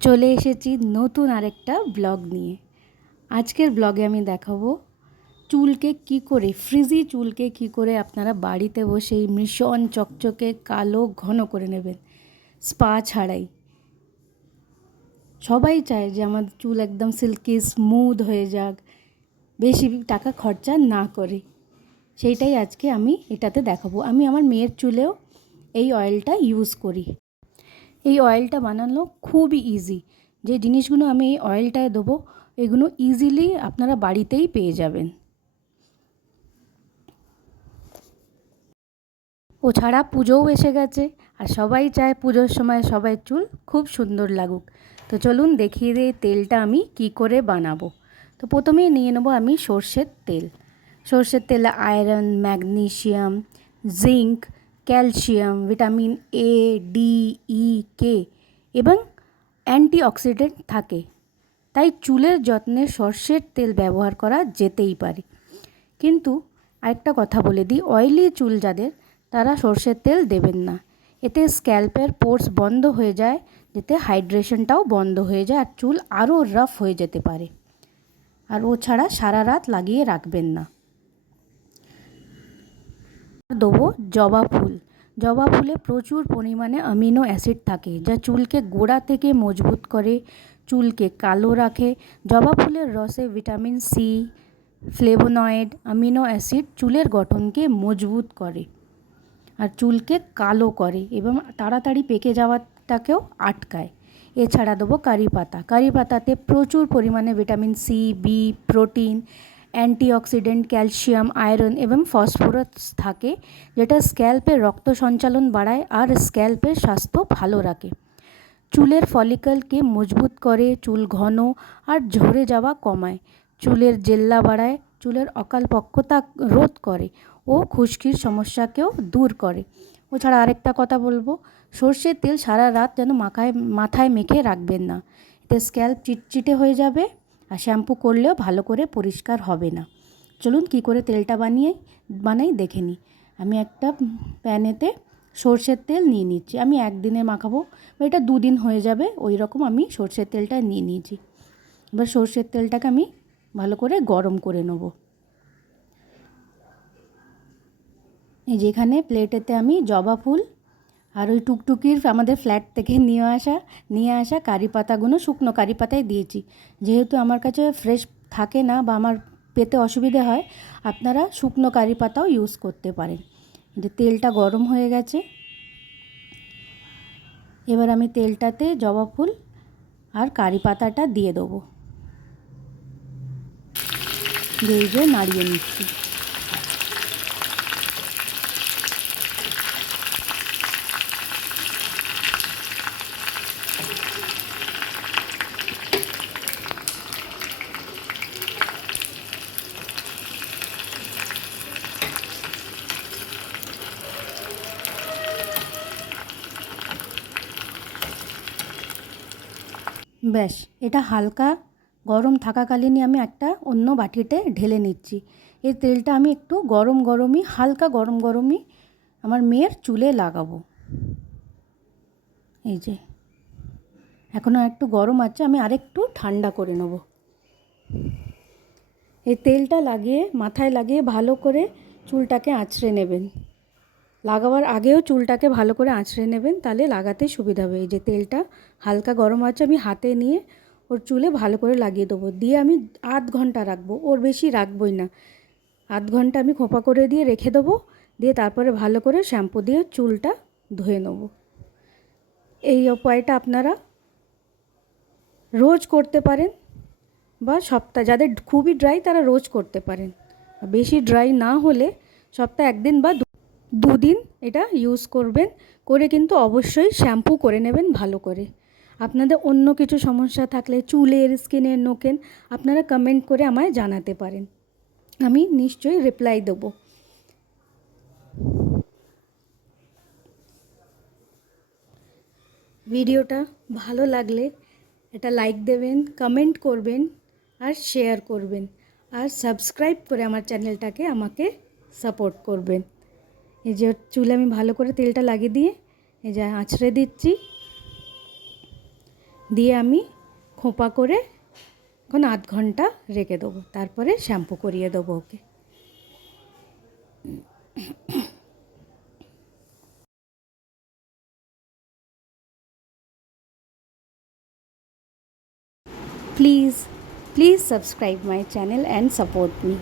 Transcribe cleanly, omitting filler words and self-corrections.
চলে এসেছি নতুন আরেকটা ব্লগ নিয়ে। আজকের ব্লগে আমি দেখাবো চুলকে কি করে ফ্রিজি চুলকে কি করে আপনারা বাড়িতে বসেই মিশন চকচকে কালো ঘন করে নেবেন স্পা ছাড়াই। সবাই চায় যে আমার চুল একদম সিল্কি স্মুথ হয়ে যাক, বেশি টাকা খরচা না করে। সেইটাই আজকে আমি এটাতে দেখাবো। আমি আমার মেয়ের চুলেও এই অয়েলটা ইউজ করি। এই অয়েলটা বানানো খুবই ইজি। যে জিনিসগুলো আমি এই অয়েলটায় দেবো এগুলো ইজিলি আপনারা বাড়িতেই পেয়ে যাবেন। ও ছাড়া পুজোও এসে গেছে, আর সবাই চায় পুজোর সময় সবাই চুল খুব সুন্দর লাগুক। তো চলুন দেখিয়ে দিই তেলটা আমি কি করে বানাবো। তো প্রথমেই নিয়ে নেবো আমি সর্ষের তেল। সর্ষের তেলে iron, magnesium, zinc, calcium, vitamin A, D, E, K এবং অ্যান্টিঅক্সিডেন্ট থাকে। তাই চুলের যত্নে সর্ষের তেল ব্যবহার করা যেতেই পারে। কিন্তু আরেকটা কথা বলে দিই, অয়েলি চুল যাদের তারা সর্ষের তেল দেবেন না। এতে স্ক্যাল্পের পোর্স বন্ধ হয়ে যায়, যেতে হাইড্রেশনটাও বন্ধ হয়ে যায় আর চুল আরও রাফ হয়ে যেতে পারে। আর ও ছাড়া সারা রাত লাগিয়ে রাখবেন না। দেবো জবা ফুল। জবা ফুলে প্রচুর পরিমাণে অ্যামিনো অ্যাসিড থাকে, যা চুলকে গোড়া থেকে মজবুত করে, চুলকে কালো রাখে। জবা ফুলের রসে vitamin C, flavonoid, amino acid চুলের গঠনকে মজবুত করে আর চুলকে কালো করে এবং তাড়াতাড়ি পেকে যাওয়াটাকেও আটকায়। এছাড়া দেবো কারি পাতা। কারি পাতাতে প্রচুর পরিমাণে vitamin C, B, protein, antioxidant, calcium, iron এবং ফসফরাস থাকে, যেটা স্ক্যাল্পের রক্ত সঞ্চালন বাড়ায় আর স্ক্যাল্পের স্বাস্থ্য ভালো রাখে। চুলের ফলিকলকে মজবুত করে, চুল ঘন আর ঝরে যাওয়া কমায়, চুলের জেল্লা বাড়ায়, চুলের অকালপক্কতা রোধ করে ও খুশকির সমস্যাকেও দূর করে। ও ছাড়া আরেকটা কথা বলবো, সর্ষের তেল সারা রাত যেন মাথায় মেখে রাখবেন না। এতে স্ক্যাল্প চিটচিটে হয়ে যাবে আর শ্যাম্পু করলেও ভালো করে পরিষ্কার হবে না। চলুন কি করে তেলটা বানাই দেখে নিই। আমি একটা প্যানেতে সর্ষের তেল নিয়ে নিচ্ছি। আমি একদিনে মাখাবো বা এটা দুদিন হয়ে যাবে, ওই রকম আমি সর্ষের তেলটা নিয়ে নিয়েছি। এবার সর্ষের তেলটাকে আমি ভালো করে গরম করে নেব। এই যেখানে প্লেটেতে আমি জবা ফুল আর ওই টুকটুকির আমাদের ফ্ল্যাট থেকে নিয়ে আসা কারি পাতাগুলো শুকনো কারি পাতায় দিয়েছি। যেহেতু আমার কাছে ফ্রেশ থাকে না বা আমার পেতে অসুবিধে হয়, আপনারা শুকনো কারি পাতাও ইউজ করতে পারেন। যে তেলটা গরম হয়ে গেছে, এবার আমি তেলটাতে জবা ফুল আর কারি পাতাটা দিয়ে দেবো, দিয়ে নাড়িয়ে নিচ্ছি। ব্যাস, এটা হালকা গরম থাকাকালীনই আমি একটা অন্য বাটিতে ঢেলে নিচ্ছি। এই তেলটা আমি একটু হালকা গরম গরমই আমার মেয়ের চুলে লাগাবো। এই যে এখনও একটু গরম আছে, আমি আরেকটু ঠান্ডা করে নেব। এই তেলটা মাথায় লাগিয়ে ভালো করে চুলটাকে আঁচড়ে নেবেন। লাগাবার আগেও চুলটাকে ভালো করে আঁচড়ে নেবেন, তাহলে লাগাতে সুবিধা হবে। এই যে তেলটা হালকা গরম আছে, আমি হাতে নিয়ে ওর চুলে ভালো করে লাগিয়ে দেবো। দিয়ে আমি আধ ঘন্টা রাখবো, ওর বেশি রাখবই না। আধ ঘন্টা আমি খোপা করে দিয়ে রেখে দেবো। দিয়ে তারপরে ভালো করে শ্যাম্পু দিয়ে চুলটা ধুয়ে নেব। এই উপায়টা আপনারা রোজ করতে পারেন বা যাদের খুবই ড্রাই তারা রোজ করতে পারেন। বেশি ড্রাই না হলে সপ্তাহে একদিন বা দুদিন এটা ইউজ করবেন। করে কিন্তু অবশ্যই শ্যাম্পু করে নেবেন ভালো করে। আপনাদের অন্য কিছু সমস্যা থাকলে চুলের, স্কিনের, নখের, আপনারা কমেন্ট করে আমায় জানাতে পারেন, আমি নিশ্চয়ই রিপ্লাই দেবো। ভিডিওটা ভালো লাগলে এটা লাইক দেবেন, কমেন্ট করবেন আর শেয়ার করবেন, আর সাবস্ক্রাইব করে আমার চ্যানেলটাকে আমাকে সাপোর্ট করবেন। এই যে চুলে আমি ভালো করে তেলটা লাগিয়ে দিয়ে এই যে আঁচড়ে দিচ্ছি। দিয়ে আমি খোঁপা করে এখন 8 ঘন্টা রেখে দেবো, তারপরে শ্যাম্পু করিয়ে দেবো ওকে। Please subscribe my channel and support me.